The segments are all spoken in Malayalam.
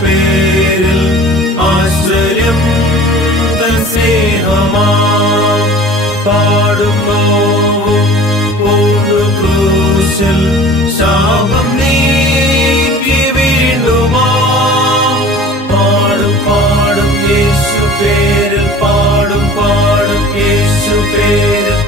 പേരിൽ ആശ്ചര്യം തൻ സ്നേഹമാ പാടും നോവും പൂണ്ടു ക്രൂശിൽ ശാപം നീക്കി വീണ്ടുമാ പാടും പാടും യേശു പേരിൽ പാടും പാടും യേശു പേരിൽ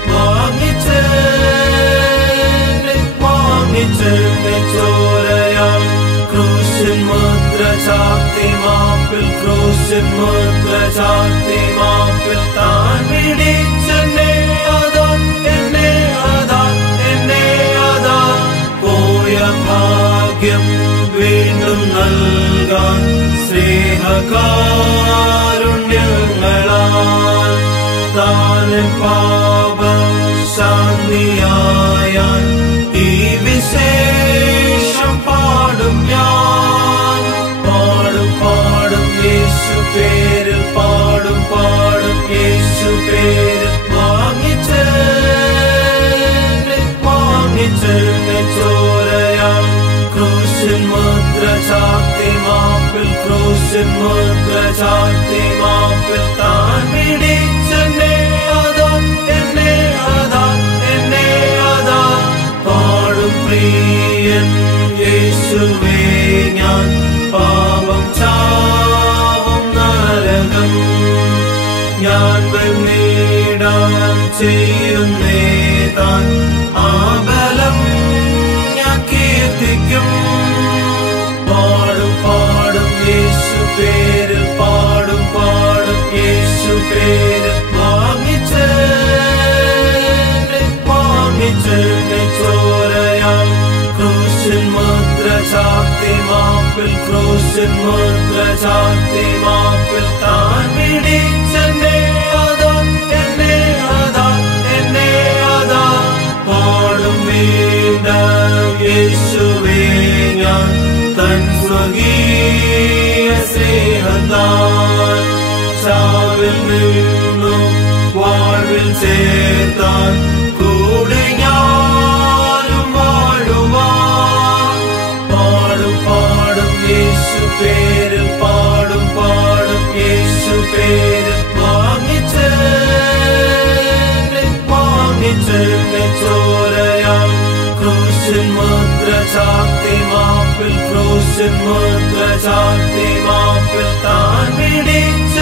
വാങ്ങിച്ചെന്നെ ചോരയാൽ ക്രൂശിൻ മുദ്ര ചാർത്തി മാപ്പിൽ ക്രൂശിൻ മുദ്ര ചാർത്തി മാപ്പിൽ താൻ പിടിച്ചെന്നെ അതാ എന്നെ അതാ എന്നെ അതാ പോയ ഭാഗ്യം വീണ്ടും നൽകാൻ സ്നേഹകാരുണ്യങ്ങളാൽ താൻ പാപ ശാന്തിയായാൻ ഈ വിശേഷം പാടും ഞാൻ പാടും പാടും യേശു പേരിൽ പാടും പാടും യേശു പേരിൽ വാങ്ങിച്ചെന്നെ ചോരയാൽ ക്രൂശിൻ മുദ്ര ചാർത്തി മാപ്പിൽ ക്രൂശിൻ മുദ്ര ചാർത്തി മാപ്പിൽ താൻ പിടിച്ചെന്നെ അതാ എന്നെ അതാ എന്നെ അതാ പാടും പ്രിയൻ യേശുവേ ഞാൻ പാപം ചാവും നരകം ഞാൻ വെന്നീടാൻ ചെയ്യുന്നേ താൻ ആ ബലം ഞാൻ കീർത്തിക്കും പാടും പാടും യേശു പേരിൽ പാടും പാടും യേശു പേരിൽ വാങ്ങിച്ചെന്നെ ചോരയാൽ ക്രൂശിൻ മുദ്ര ചാർത്തി മാപ്പിൽ ക്രൂശിൻ മുദ്ര ചാർത്തി മാപ്പിൽ താൻ പിടിച്ചെന്നെ അതാ എന്നെ അതാ എന്നെ അതാ പാടും വീണ്ട യേശുവേ ഞാൻ തൻ സ്വകീയ സ്നേഹത്താൽ ചാവിൽ നിന്നു വാഴ്വിൽ ചേർത്താൻ കൂടെ ഞാനും വാഴുവാൻ പാടും പാടും യേശു പേരിൽ പാടും പാടും യേശു പേരിൽ വാങ്ങിച്ചെന്നെ ചോരയാൽ ക്രൂശിൻ മുദ്ര ചാർത്തി മാപ്പിൽ ക്രൂശിൻ മുദ്ര ചാർത്തി മാപ്പിൽ താൻ പിടിച്ച